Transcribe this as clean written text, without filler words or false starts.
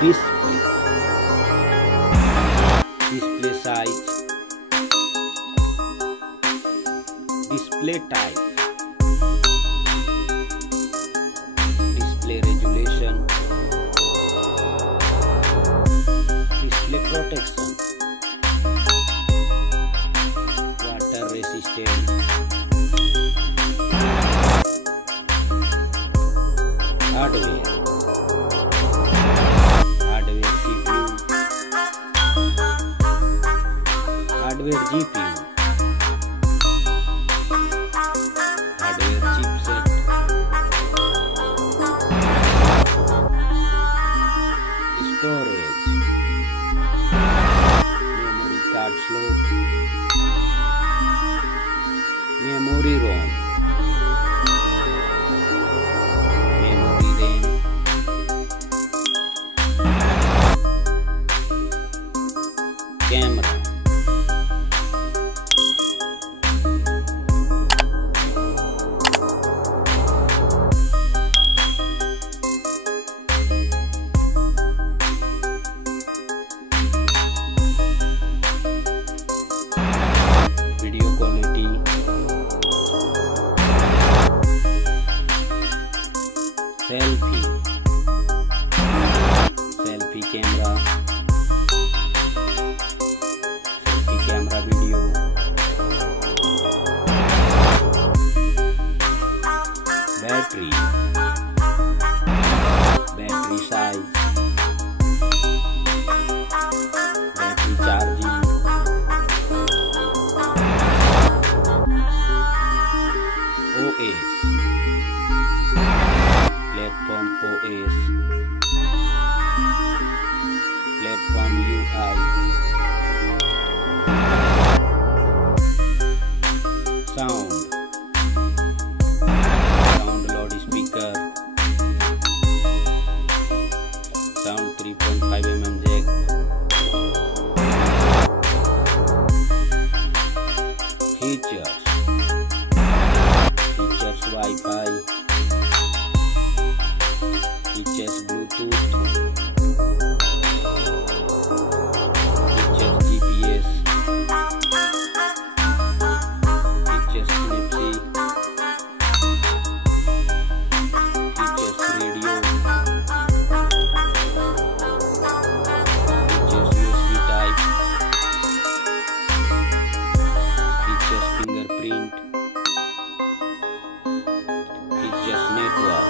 Display. Display size. Display type. Display resolution. Display protection. Water resistant. Hardware. Hardware CPU. Hardware GPU. Hardware chipset. Storage. Memory card slot. Memory ROM. Memory RAM. Camera. Video quality. Selfie. Selfie camera. Selfie camera video. Battery. Battery size. Battery charging. OS. Platform OS. Platform UI. Sound. Sound loudspeaker. Sound 3.5mm jack. Features. Features Wi-Fi. Features Bluetooth. Features GPS. Features NFC. Features radio. Features USB type. Features fingerprint. Features network.